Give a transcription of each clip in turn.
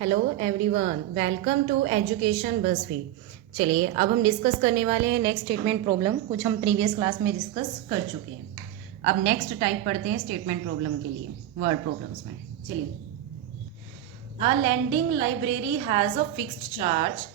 Hello everyone, welcome to education BuzzFeed. चलिए अब हम डिस्कस करने वाले हैं नेक्स्ट स्टेटमेंट प्रॉब्लम। कुछ हम प्रीवियस क्लास में डिस्कस कर चुके हैं। अब नेक्स्ट टाइप पढ़ते हैं स्टेटमेंट प्रॉब्लम के लिए वर्ड प्रॉब्लम्स में। चलिए, a lending library has a fixed charge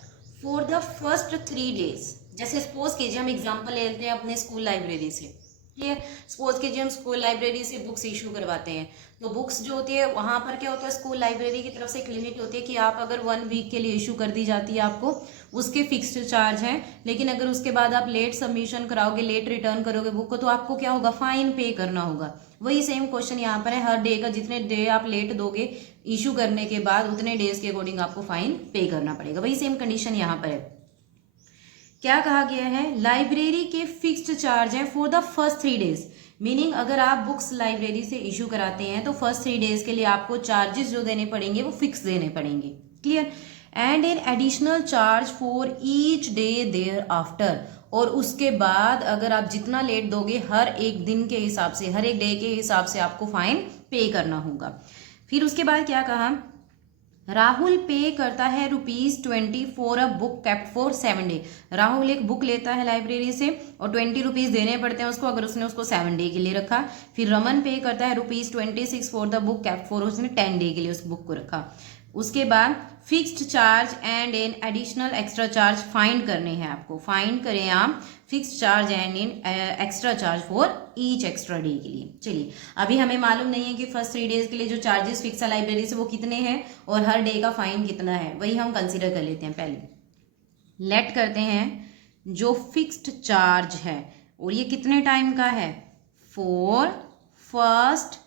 for the first 3 days। जैसे सपोज कीजिए हम एग्जांपल ले लेते हैं अपने स्कूल लाइब्रेरी से। क्लियर? सपोज कीजिए हम स्कूल लाइब्रेरी से बुक्स इशू करवाते हैं, तो बुक्स जो होती है वहाँ पर क्या होता है, स्कूल लाइब्रेरी की तरफ से एक लिमिट होती है कि आप अगर 1 वीक के लिए इशू कर दी जाती है आपको, उसके फिक्स्ड चार्ज हैं। लेकिन अगर उसके बाद आप लेट सबमिशन कराओगे, लेट रिटर्न करोगे बुक को, तो आपको क्या होगा, फाइन पे करना होगा। वही सेम क्वेश्चन यहाँ पर है, हर डे का जितने डे आप लेट दोगे इशू करने के बाद उतने डेज के अकॉर्डिंग आपको फाइन पे करना पड़ेगा। वही सेम कंडीशन यहाँ पर है। क्या कहा गया है, लाइब्रेरी के फिक्स्ड चार्ज है for the first 3 days। Meaning अगर आप बुक्स लाइब्रेरी से इशू कराते हैं तो फर्स्ट 3 days के लिए आपको चार्जेस जो देने पड़ेंगे वो फिक्स देने पड़ेंगे। Clear? And an additional charge for each day thereafter. और उसके बाद अगर आप जितना लेट दोगे हर एक दिन के हिसाब से, हर एक डे के हिसाब से आपको फाइन पे करना होगा। फिर उसके बाद क्या कहा, राहुल पे करता है ₹20 for a book kept for 7 day. Rahul एक बुक लेता है लाइब्रेरी से और ₹20 देने पड़ते हैं उसको अगर उसने उसको 7 डे के लिए रखा। फिर रमन पे करता है ₹26 for the book kept for, उसने 10 डे के लिए उस बुक को रखा। उसके बाद fixed charge and an additional extra charge find करने हैं आपको। फाइंड करें आप fixed charge and in extra charge for each extra day के लिए। चलिए, अभी हमें मालूम नहीं है कि फर्स्ट 3 days के लिए जो चार्जेस फिक्स है लाइब्रेरी से वो कितने हैं और हर डे का फाइन कितना है, वही हम कंसिडर कर लेते हैं। पहले लेट करते हैं जो फिक्स्ड चार्ज है और ये कितने टाइम का है, for first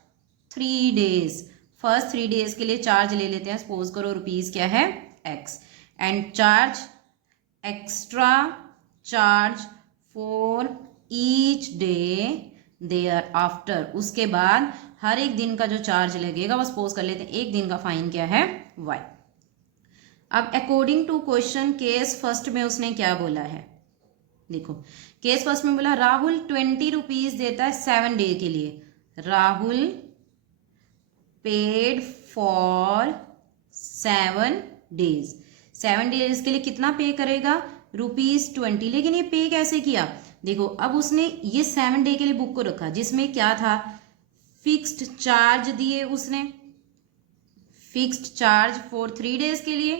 3 days। First 3 days के लिए चार्ज ले लेते हैं, सपोज करो रुपीज क्या है, x. And charge extra charge for each day thereafter. उसके बाद हर एक दिन का जो चार्ज लगेगा वो सपोज कर लेते हैं एक दिन का फाइन क्या है, वाई। अब according to question case first में उसने क्या बोला है, देखो केस फर्स्ट में बोला राहुल ₹20 देता है 7 डे के लिए। Rahul paid for 7 days। 7 days के लिए कितना पे करेगा, ₹20। लेकिन ये पे कैसे किया, देखो अब उसने ये 7 डे के लिए बुक को रखा जिसमें क्या था, फिक्स्ड चार्ज दिए उसने। फिक्स्ड चार्ज फॉर 3 days के लिए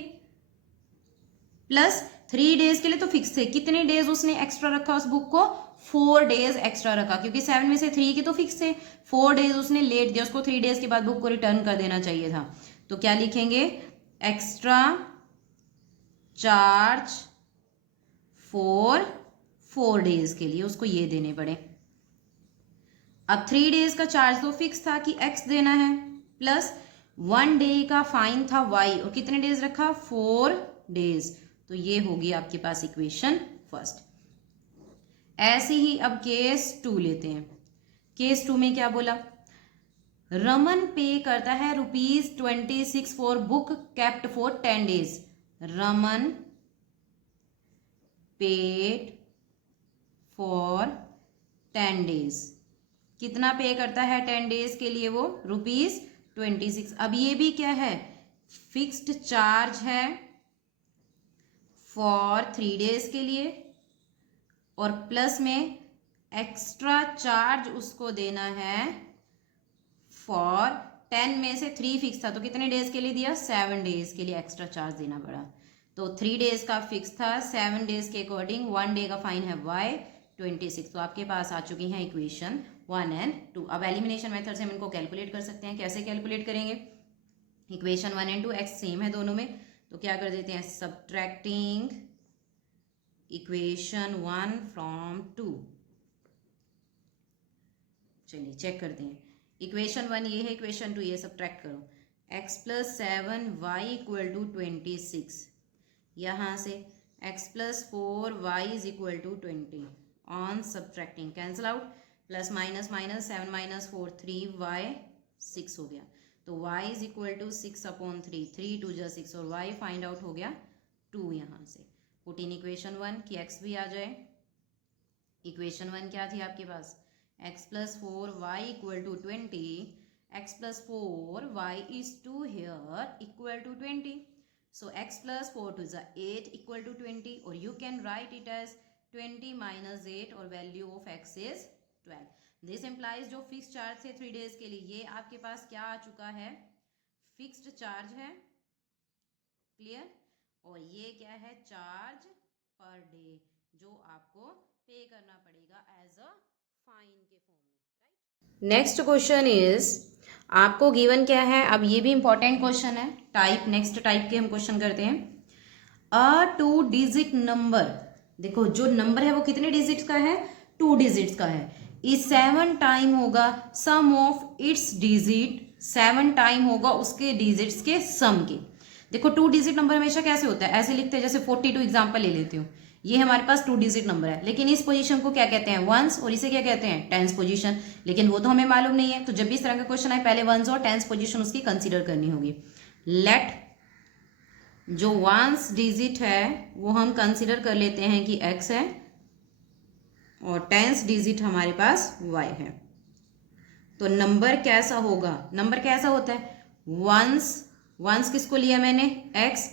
प्लस 3 days के लिए तो फिक्स थे, कितने डेज उसने एक्स्ट्रा रखा उस बुक को, 4 days एक्स्ट्रा रखा, क्योंकि 7 में से 3 के तो फिक्स थे। 4 days उसने लेट दिया, उसको 3 days के बाद बुक को रिटर्न कर देना चाहिए था। तो क्या लिखेंगे, एक्स्ट्रा चार्ज फॉर 4 days के लिए उसको ये देने पड़े। अब 3 days का चार्ज तो फिक्स था कि एक्स देना है, प्लस 1 डे का फाइन था वाई, और कितने डेज रखा, 4 days। तो ये होगी आपके पास इक्वेशन फर्स्ट। ऐसे ही अब केस 2 लेते हैं। केस 2 में क्या बोला, रमन पे करता है ₹26 for book kept for 10 days। Raman paid for 10 days। कितना पे करता है 10 days के लिए, वो ₹26। अब ये भी क्या है, फिक्स्ड चार्ज है फॉर 3 days के लिए और प्लस में एक्स्ट्रा चार्ज उसको देना है फॉर 10 में से 3 फिक्स था, तो कितने डेज के लिए दिया, 7 days के लिए एक्स्ट्रा चार्ज देना पड़ा। तो 3 days का फिक्स था, 7 days के अकॉर्डिंग 1 डे का फाइन है वाई 26। तो आपके पास आ चुकी हैं इक्वेशन 1 एंड 2। अब एलिमिनेशन मेथड से हम इनको कैलकुलेट कर सकते हैं। कैसे कैलकुलेट करेंगे, इक्वेशन 1 एंड 2 एक्स सेम है दोनों में, तो क्या कर देते हैं, सब्ट्रैक्टिंग इक्वेशन 1 फ्रॉम 2। चलिए चेक करते हैं, इक्वेशन 1 ये है, इक्वेशन 2 ये, सब्ट्रैक्ट करो। x plus 7 y equal to 26, यहाँ से x plus 4 y is equal to 20। On subtracting cancel out, plus minus minus 7 minus 4 3 y 6 हो गया। तो y इज इक्वल टू 6/3, 3 2 जा 6 और y फाइंड आउट हो गया 2। यहाँ से पुट इन इक्वेशन 1 की x भी आ जाए। इक्वेशन 1 क्या थी आपके पास, x plus 4 y equal to 20 x plus 4, y is 2 here equal to 20. So x plus 4 to the 8 equal to 20, or you can write it as 20 minus 8 और value of x is 12. This implies जो fix charge थे 3 days के लिए, ये आपके पास क्या आ चुका है, फिक्स्ड चार्ज है, क्लियर, और ये क्या है, चार्ज पर डे, जो आपको पे करना पड़ेगा एज अ फाइन के फॉर्म में, राइट। नेक्स्ट क्वेश्चन इज, आपको गिवन क्या है, अब ये भी इंपॉर्टेंट क्वेश्चन है, टाइप नेक्स्ट टाइप के हम क्वेश्चन करते हैं। अ 2 डिजिट नंबर, देखो जो नंबर है वो कितने डिजिट्स का है, 2 डिजिट्स का है, इस 7 टाइम होगा सम ऑफ इट्स डिजिट, 7 टाइम होगा उसके डिजिट्स के सम के। देखो 2 डिजिट नंबर हमेशा कैसे होता है, ऐसे लिखते हैं, जैसे 42 एग्जाम्पल ले लेती हूँ, ये हमारे पास 2 डिजिट नंबर है, लेकिन इस पोजीशन को क्या कहते हैं, वंस, और इसे क्या कहते हैं, टेंस पोजीशन, लेकिन वो तो हमें मालूम नहीं है। तो जब भी इस तरह का क्वेश्चन आए पहले वंस और टेंस पोजीशन उसकी कंसीडर करनी होगी। लेट जो वंस डिजिट है वो हम कंसीडर कर लेते हैं कि x है, और टेंस डिजिट हमारे पास y है। तो नंबर कैसा होगा, नंबर कैसा होता है, वंस, वंस किसको लिया मैंने, x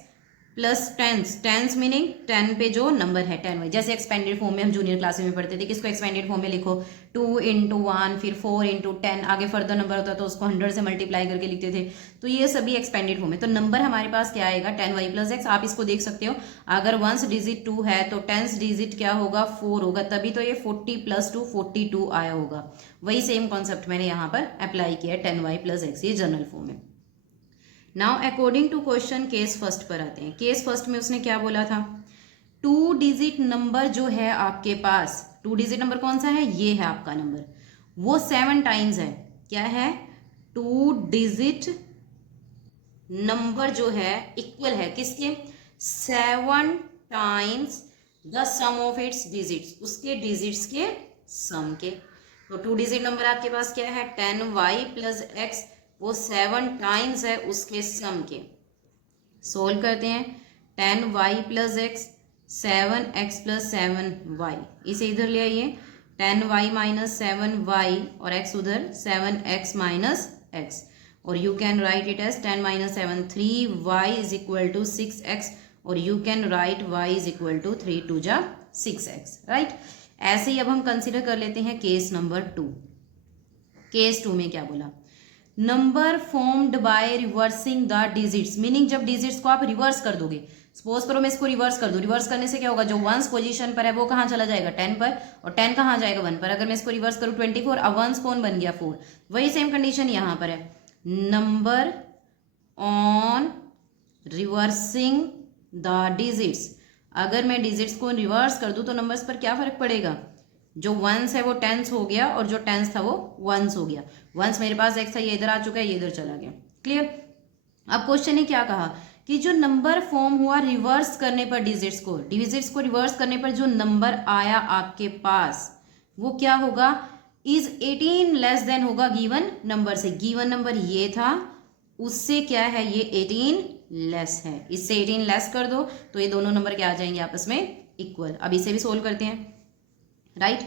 plus tens, tens meaning 10 पे जो नंबर है 10 वाई, जैसे एक्सपेंडेड फॉर्म में हम जूनियर क्लासेस में पढ़ते थे, किसको एक्सपेंडेड फॉर्म में लिखो 2 into 1, फिर 4 into 10, आगे फर्दर नंबर होता तो उसको 100 से मल्टीप्लाई करके लिखते थे, तो ये सभी एक्सपेंडेड फॉर्म है। तो नंबर हमारे पास क्या आएगा, 10y प्लस एक्स। आप इसको देख सकते हो, अगर वंस डिजिट 2 है तो टेंस डिजिट क्या होगा, 4 होगा, तभी तो ये 40 प्लस 2 42 आया होगा। वही सेम कॉन्सेप्ट मैंने यहाँ पर अप्लाई किया है, 10y प्लस एक्स, ये जनरल फॉर्म है। Now according to question case first पर आते हैं। केस फर्स्ट में उसने क्या बोला था, 2 डिजिट नंबर जो है आपके पास, 2 डिजिट नंबर कौन सा है, ये है आपका नंबर, वो 7 टाइम्स है, क्या है, 2 डिजिट नंबर जो है इक्वल है किसके, 7 times the sum of its digits, उसके डिजिट्स के सम के। तो 2 डिजिट नंबर आपके पास क्या है, 10y प्लस एक्स, वो 7 टाइम्स है उसके सम के। सोल्व करते हैं, 10y plus x, 7x plus 7y, इसे इधर ले आइए, 10y माइनस 7y और x उधर 7x माइनस x, और you can write it as 10 minus 7 3y is equal to 6x, और you can write y is equal to 3 2 जा 6x, right. ऐसे ही अब हम कंसिडर कर लेते हैं केस नंबर 2। केस 2 में क्या बोला, number formed by reversing the digits, meaning जब डिजिट्स को आप रिवर्स कर दोगे, सपोज करो मैं इसको रिवर्स कर दूं, रिवर्स करने से क्या होगा, जो वंस पोजीशन पर है वो कहाँ चला जाएगा, 10 पर, और 10 कहाँ जाएगा 1 पर। अगर मैं इसको रिवर्स करूं 24, अब वंस कौन बन गया 4, वही सेम कंडीशन यहाँ पर है, number on reversing the digits, अगर मैं डिजिट्स को रिवर्स कर दूं तो नंबर्स पर क्या फर्क पड़ेगा, जो वंस है वो टेंस हो गया, और जो टेंस था वो वंस हो गया। वंस मेरे पास एक्स था, ये इधर आ चुका है, ये इधर चला गया, क्लियर। अब क्वेश्चन ने क्या कहा कि जो नंबर फॉर्म हुआ रिवर्स करने पर, डिजिट्स को रिवर्स करने पर जो नंबर आया आपके पास वो क्या होगा, इज 18 लेस देन होगा गिवन नंबर से। गिवन नंबर ये था, उससे क्या है, ये 18 लेस है, इससे 18 लेस कर दो तो ये दोनों नंबर क्या आ जाएंगे आपस में, इक्वल। अब इसे भी सोल्व करते हैं, राइट।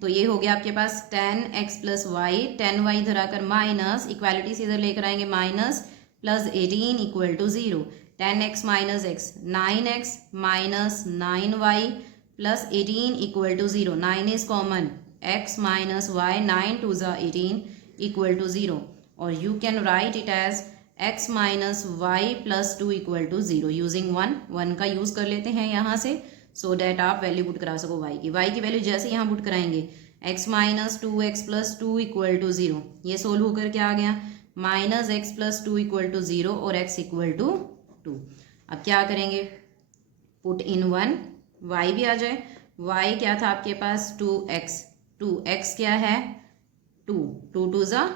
तो ये हो गया आपके पास 10x प्लस वाई, 10y इधर आकर माइनस, इक्वालिटी से इधर लेकर आएंगे minus, plus 18 equal to 0, 10x minus x, 9x minus 9y plus 18 equal to 0, 9 is common, x minus y, 9 टू ज़ा 18 इक्वल टू 0, और you can write it as x minus y plus 2 equal to 0 using 1 का use कर लेते हैं यहाँ से, so that आप वैल्यू पुट करा सको y की वैल्यू जैसे यहाँ पुट कराएंगे, x minus 2x plus 2 equal to 0, ये सोल्व होकर क्या आ गया, minus x plus 2 equal to 0 और x इक्वल टू 2। अब क्या करेंगे, पुट इन 1, y भी आ जाए, y क्या था आपके पास 2x क्या है 2, 2 टू ज़ा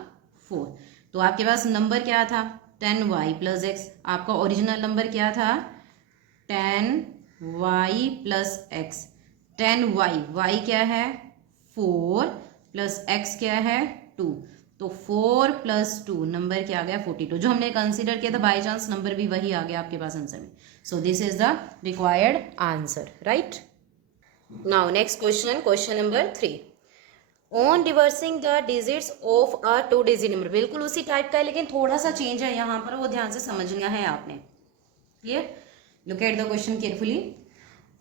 4, तो आपके पास नंबर क्या था 10y प्लस एक्स, आपका ओरिजिनल नंबर क्या था 10y प्लस एक्स, 10y क्या है 4 प्लस x क्या है 2, तो 4 प्लस 2 नंबर क्या आ गया 42, जो हमने कंसीडर किया था बाई चांस नंबर भी वही आ गया आपके पास आंसर में। So this is the required answer, right. Now next question, question number 3, on reversing the digits of a 2 digit number, बिल्कुल उसी टाइप का है लेकिन थोड़ा सा चेंज है यहाँ पर, वो ध्यान से समझना है आपने। Clear? Look at the question carefully.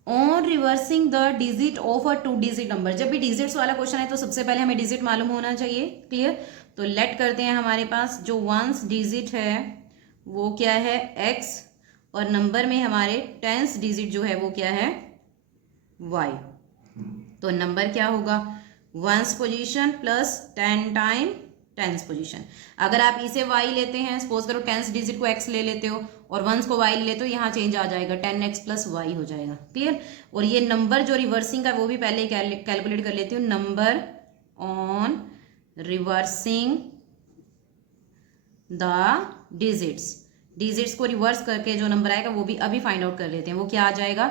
On reversing the digit of a 2 digit number, जब भी डिजिट्स वाला क्वेश्चन है तो सबसे पहले हमें डिजिट मालूम होना चाहिए। क्लियर? तो लेट करते हैं, हमारे पास जो वंस डिजिट है वो क्या है x, और नंबर में हमारे टेंस डिजिट जो है वो क्या है y। तो नंबर क्या होगा, ones position plus 10 time tens position. अगर आप इसे y लेते हैं, सपोज करो टेंस डिजिट को x ले लेते हो और वंस को y ले लेते हो, यहाँ चेंज आ जाएगा 10x प्लस y हो जाएगा। क्लियर? और ये नंबर जो रिवर्सिंग का वो भी पहले कैलकुलेट कर लेती हूँ, number on reversing the digits, digits को रिवर्स करके जो नंबर आएगा वो भी अभी फाइंड आउट कर लेते हैं, वो क्या आ जाएगा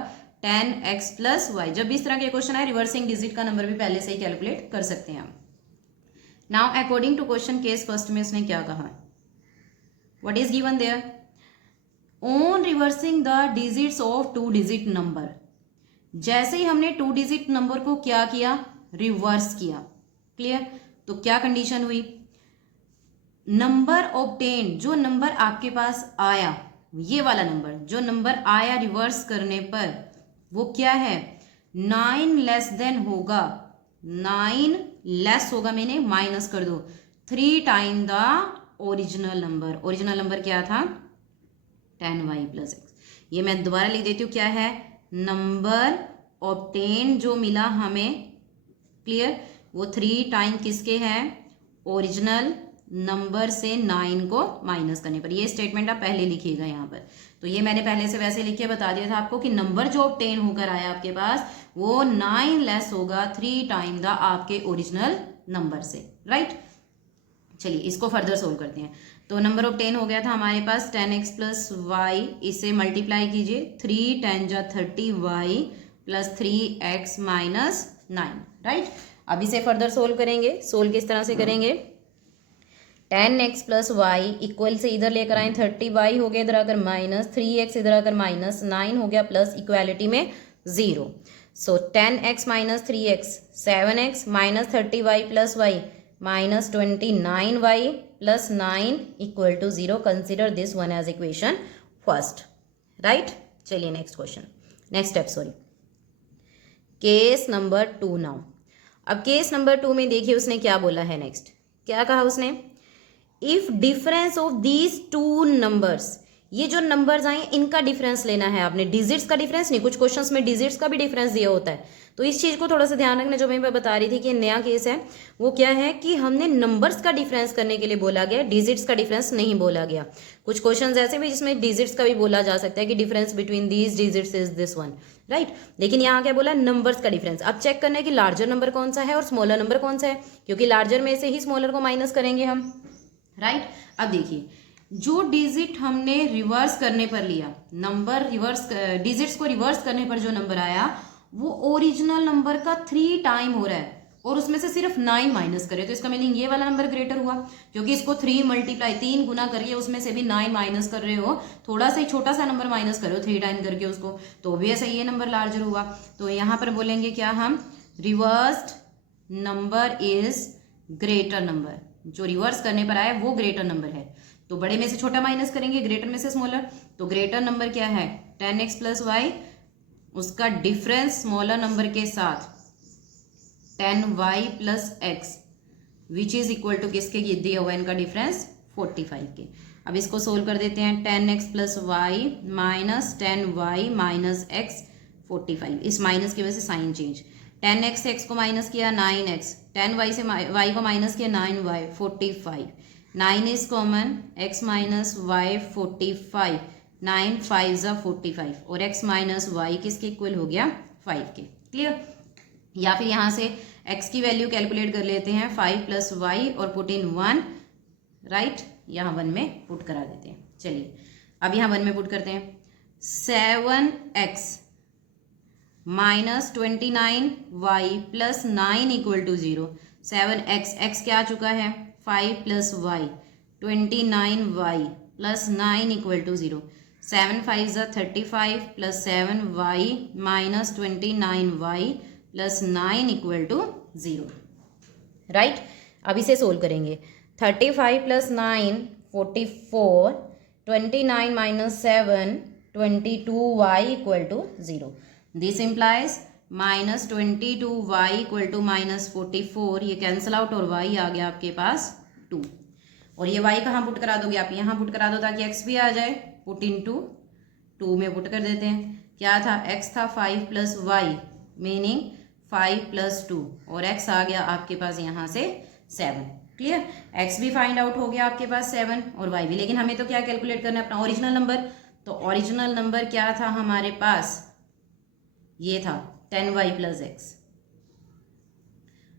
10x प्लस वाई। जब भी इस तरह के क्वेश्चन आए रिवर्सिंग डिजिट का नंबर भी पहले से ही कैलकुलेट कर सकते हैं हम। Now according to question case first में उसने क्या कहा, what is given there, on reversing the digits of 2 digit number. जैसे ही हमने 2 डिजिट नंबर को क्या किया, रिवर्स किया। क्लियर? तो क्या कंडीशन हुई, नंबर ऑब्टेन, जो नंबर आपके पास आया, ये वाला नंबर जो नंबर आया रिवर्स करने पर, वो क्या है 9 लेस देन होगा, 9 लेस होगा, मैंने माइनस कर दो 3 time the original number. Original number क्या था 10y प्लस एक्स। ये मैं दोबारा लिख देती हूँ, क्या है नंबर ऑब्टेन जो मिला हमें, क्लियर, वो 3 टाइम किसके हैं, ओरिजिनल नंबर से 9 को माइनस करने पर। ये स्टेटमेंट आप पहले लिखिएगा यहाँ पर। तो ये मैंने पहले से वैसे लिख के बता दिया था आपको कि नंबर जो ऑब्टेन होकर आया आपके पास वो 9 लेस होगा 3 टाइम द आपके ओरिजिनल नंबर से। राइट? चलिए इसको फर्दर सोल्व करते हैं। तो नंबर ऑब्टेन हो गया था हमारे पास 10x प्लस वाई, इसे मल्टीप्लाई कीजिए 3 10 जा 30y plus 3x minus 9। Right? अब इसे फर्दर सोल्व करेंगे। सोल्व किस तरह से करेंगे, 10x प्लस वाई इक्वल से इधर लेकर आए 30y हो गया, इधर आकर माइनस 3x, इधर आकर माइनस 9 हो गया, प्लस इक्वालिटी में 0। So 10x minus 3x 7x minus 30y plus Y minus 29y plus 9 equal to 0। Consider this one as equation first. Right? चलिए next question, next step, sorry, case number 2 now. अब case number 2 में देखिए उसने क्या बोला है, next क्या कहा उसने, if difference of these 2 numbers, ये जो नंबर्स आए इनका डिफरेंस लेना है आपने, डिजिट्स का डिफरेंस नहीं, कुछ क्वेश्चंस में डिजिट्स का भी डिफरेंस दिया होता है, तो इस चीज को थोड़ा सा ध्यान रखना। जो मैं बता रही थी कि नया केस है वो क्या है कि हमने नंबर्स का डिफरेंस करने के लिए बोला गया, डिजिट्स का डिफरेंस नहीं बोला गया। कुछ क्वेश्चंस ऐसे भी जिसमें डिजिट्स का भी बोला जा सकता है कि difference between these digits is this one. Right? लेकिन यहाँ क्या बोला, नंबर्स का डिफरेंस। अब चेक करना है कि लार्जर नंबर कौन सा है और स्मॉलर नंबर कौन सा है, क्योंकि लार्जर में से ही स्मॉलर को माइनस करेंगे हम। राइट? अब देखिए जो डिजिट हमने रिवर्स करने पर लिया, नंबर रिवर्स, डिजिट्स को रिवर्स करने पर जो नंबर आया वो ओरिजिनल नंबर का 3 टाइम हो रहा है और उसमें से सिर्फ 9 माइनस करे, तो इसका मीनिंग ये वाला नंबर ग्रेटर हुआ, क्योंकि इसको 3 मल्टीप्लाई 3 गुना करके उसमें से भी 9 माइनस कर रहे हो, थोड़ा सा ही छोटा सा नंबर माइनस करो 3 टाइम करके उसको, तो भी ऐसा ये नंबर लार्जर हुआ। तो यहाँ पर बोलेंगे क्या हम, reversed number is greater number, जो रिवर्स करने पर आया वो ग्रेटर नंबर है। तो बड़े में से छोटा माइनस करेंगे, ग्रेटर में से स्मॉलर, तो ग्रेटर नंबर क्या है 10x प्लस वाई, उसका डिफरेंस स्मॉलर नंबर के साथ 10y plus x which is equal to किसके दिया हुआ इनका डिफरेंस 45 के। अब इसको सोल्व कर देते हैं, 10x plus Y minus 10y minus x 45, इस माइनस की वजह से साइन चेंज, 10x से x को माइनस किया 9x, 10y से y को माइनस किया 9y 45, 9 is common, x minus y 45, 9 5 जा 45 और x माइनस वाई किसके इक्वल हो गया 5 के। क्लियर? या फिर यहाँ से x की वैल्यू कैलकुलेट कर लेते हैं 5 प्लस वाई और पुट इन 1। राइट? यहाँ 1 में पुट करा देते हैं। चलिए अब यहाँ 1 में पुट करते हैं, 7x minus 29y plus 9 equal to 0, 7x, x क्या आ चुका है 5 plus y 29y plus 9 equal to 0, 7 5 जा 35 plus 7y minus 29y plus 9 equal to 0। Right. अब इसे सोल्व करेंगे। 35 + 9 44, 29 - 7 22y = 0। दिस इम्प्लाइज -22y = -44, ये कैंसिल आउट और y आ गया आपके पास 2। और ये y कहाँ पुट करा दोगे आप? यहाँ पुट करा दो ताकि x भी आ जाए। पुट इनटू 2 में पुट कर देते हैं। क्या था? x था 5 + y मीनिंग 5 + 2 और x आ गया आपके पास यहाँ से 7। क्लियर? x भी फाइंड आउट हो गया आपके पास 7 और y भी। लेकिन हमें तो क्या कैलकुलेट करना है? अपना ओरिजिनल नंबर। तो ओरिजिनल नंबर क्या था हमारे पास? ये था 10y + x।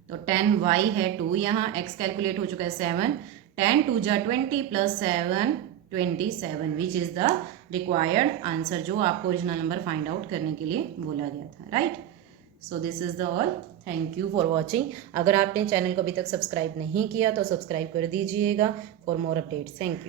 तो 10y है 2, यहाँ x कैलकुलेट हो चुका है 7। 10 2 = 20 + 7 27, which is the required answer, जो आपको ओरिजिनल नंबर फाइंड आउट करने के लिए बोला गया था। Right. So this is the all. Thank you for watching. अगर आपने चैनल को अभी तक सब्सक्राइब नहीं किया तो सब्सक्राइब कर दीजिएगा for more updates. Thank you.